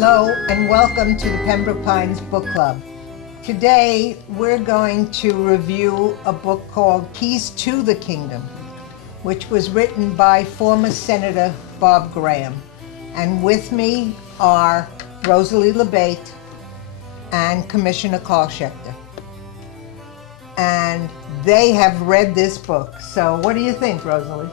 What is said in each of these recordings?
Hello and welcome to the Pembroke Pines Book Club. Today we're going to review a book called Keys to the Kingdom, which was written by former Senator Bob Graham. And with me are Rosalie LeBate and Commissioner Carl Schechter. And they have read this book. So what do you think, Rosalie?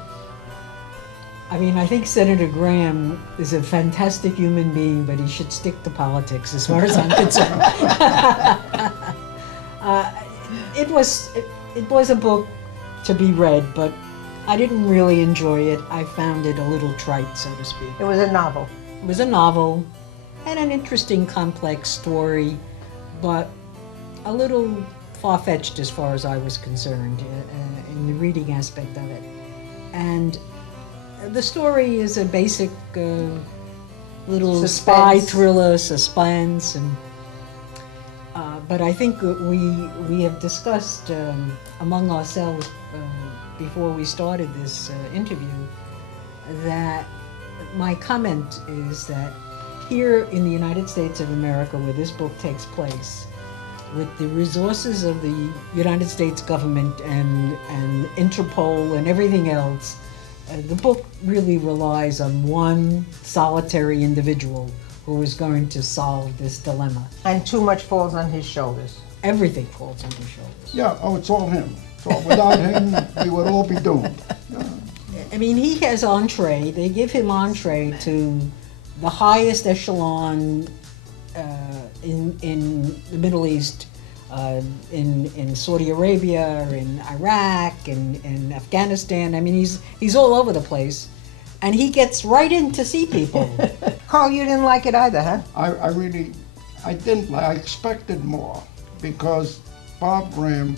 I mean, I think Senator Graham is a fantastic human being, but he should stick to politics as far as I'm concerned. It was a book to be read, but I didn't really enjoy it. I found it a little trite, so to speak. It was a novel. It was a novel, and an interesting, complex story, but a little far-fetched as far as I was concerned in the reading aspect of it. And the story is a basic little spy thriller, suspense, and but I think we have discussed among ourselves before we started this interview that my comment is that here in the United States of America, where this book takes place, with the resources of the United States government and Interpol and everything else, the book really relies on one solitary individual who is going to solve this dilemma. And too much falls on his shoulders. Everything falls on his shoulders. Yeah, it's all him. So without him, we would all be doomed. Yeah. I mean, he has entree. They give him entree to the highest echelon in the Middle East, in Saudi Arabia, in Iraq, in Afghanistan. I mean, he's all over the place, and he gets right in to see people. Carl, you didn't like it either, huh? I didn't. I expected more, because Bob Graham,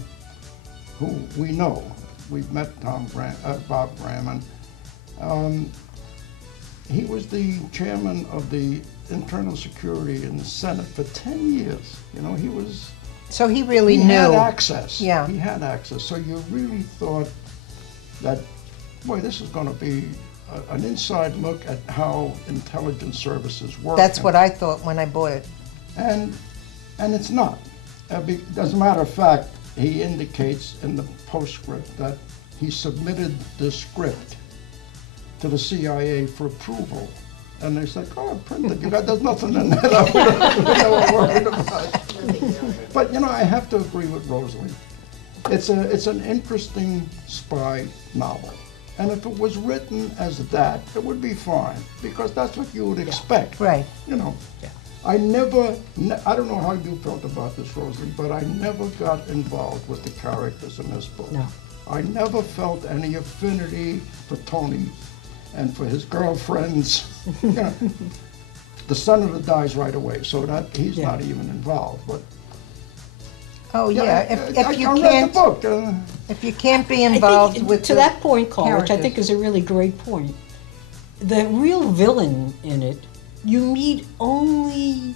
who we know, we've met Bob Graham, and he was the chairman of the Internal Security in the Senate for 10 years. You know, he was. So he really knew. He had access. Yeah. He had access. So you really thought that, boy, this is going to be an inside look at how intelligence services work. That's what I thought when I bought it. And it's not. As a matter of fact, he indicates in the postscript that he submitted the script to the CIA for approval. And they said, "Oh, print it. There's nothing in there that we're worried about." But you know, I have to agree with Rosalie. It's an interesting spy novel, and if it was written as that, it would be fine, because that's what you would expect. Right. You know. Yeah. I don't know how you felt about this, Rosalie, but I never got involved with the characters in this book. No. I never felt any affinity for Tony and for his girlfriends. You know, the senator dies right away, so that he's not even involved. But oh yeah, if you can't read the book, if you can't be involved with to that point, Carl, which I think is a really great point, the real villain in it you meet only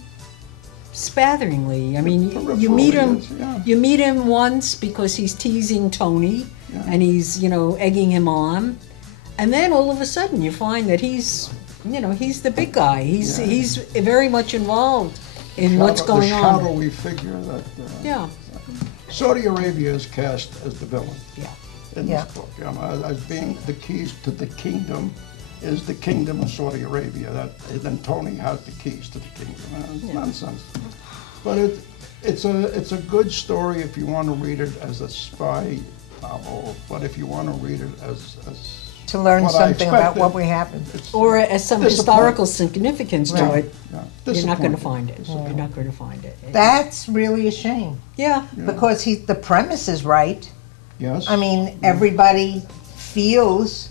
spatheringly. I mean, you meet him. Yeah. You meet him once because he's teasing Tony, and he's egging him on. And then all of a sudden you find that he's the big guy. He's very much involved in what's going on. The shadowy figure that. Saudi Arabia is cast as the villain. Yeah. In this book, as being the keys to the kingdom, is the kingdom of Saudi Arabia. Then Tony has the keys to the kingdom. It's nonsense. But it's a good story if you want to read it as a spy novel. But if you want to read it as to learn something about what we happened, or as some historical significance to it, you're not going to find it. You're not going to find it. That's really a shame. Yeah. Because the premise is right. Yes. I mean, everybody feels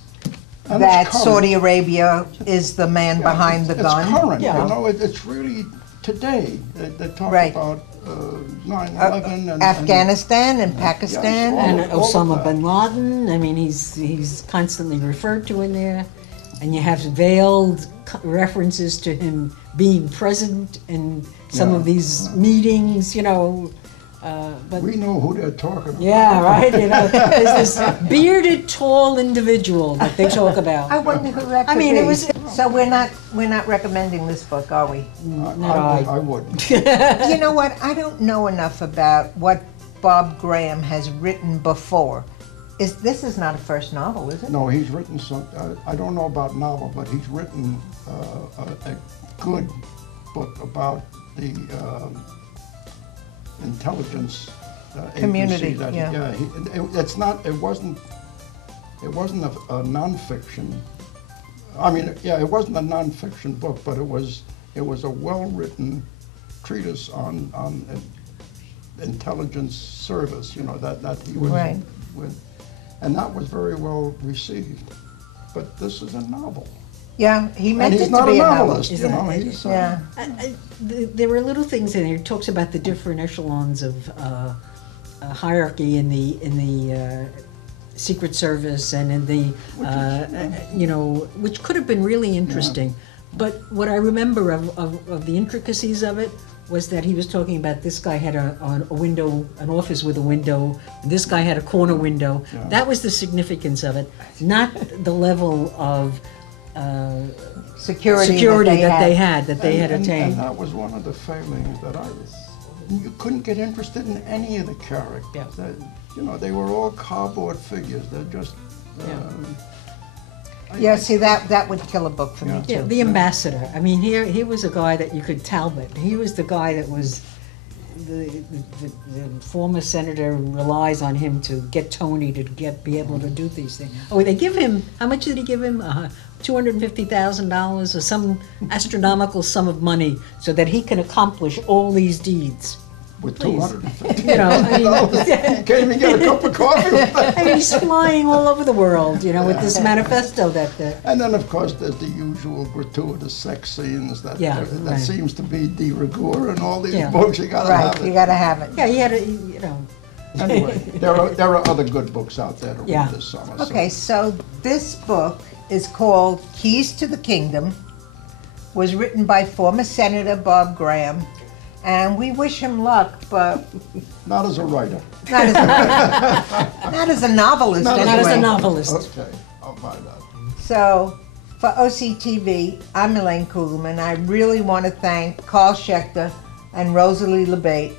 that Saudi Arabia is the man behind the gun. It's current. You know, it's really today. They talk about 9/11 and Afghanistan and Pakistan and Osama bin Laden. I mean, he's constantly referred to in there, and you have veiled references to him being present in some of these meetings. You know, But We know who they're talking about. yeah, right. You know, there's this bearded, tall individual that they talk about. I wonder who that could I mean, be. it was. So we're not recommending this book, are we? I wouldn't. You know what? I don't know enough about what Bob Graham has written before. This is not a first novel, is it? No, he's written some, I don't know about novel, but he's written a good book about the intelligence Community, agency. That, yeah. It wasn't a nonfiction. I mean, yeah, it wasn't a nonfiction book, but it was a well-written treatise on intelligence service. You know that he was Right. with. And that was very well received. But this is a novel. Yeah, he meant And it he's to not be a a novelist, novel. you know. He's, Yeah. There were little things in there. It talks about the different echelons of hierarchy in the Secret Service and in the you know, which could have been really interesting. But what I remember of the intricacies of it was that he was talking about this guy had a window, an office with a window, and this guy had a corner window. Yeah. That was the significance of it, not the level of Security that they had And attained. that was one of the failings that you couldn't get interested in any of the characters. Yeah. You know, they were all cardboard figures. They're just. Yeah, see, that would kill a book for me, Yeah, too. the ambassador. I mean, he was a guy that you could tell that he was the guy that was the former senator relies on him to get Tony to be able to do these things. Oh, they give him, how much did he give him? $250,000 or some astronomical sum of money so that he can accomplish all these deeds. With Please. 250. You know, I mean, You can't even get a cup of coffee with that. I mean, he's flying all over the world, you know, with this manifesto that And then, of course, there's the usual gratuitous sex scenes that right. seems to be de rigueur in all these Yeah. books. You gotta Right, have it. you gotta have it. yeah, he had a, you know. Anyway, there are other good books out there to Yeah. read this summer. so- Okay, so this book is called Keys to the Kingdom, was written by former Senator Bob Graham, and we wish him luck, but Not as a writer. not as a, not as a novelist Not anyway. Not as a novelist. Okay, I'll buy that. So, for OCTV, I'm Elaine Kugelman. I really want to thank Carl Schechter and Rosalie LeBate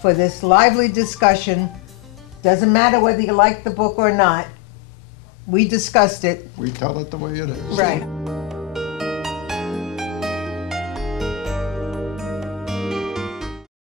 for this lively discussion. Doesn't matter whether you like the book or not. We discussed it. We tell it the way it is. Right.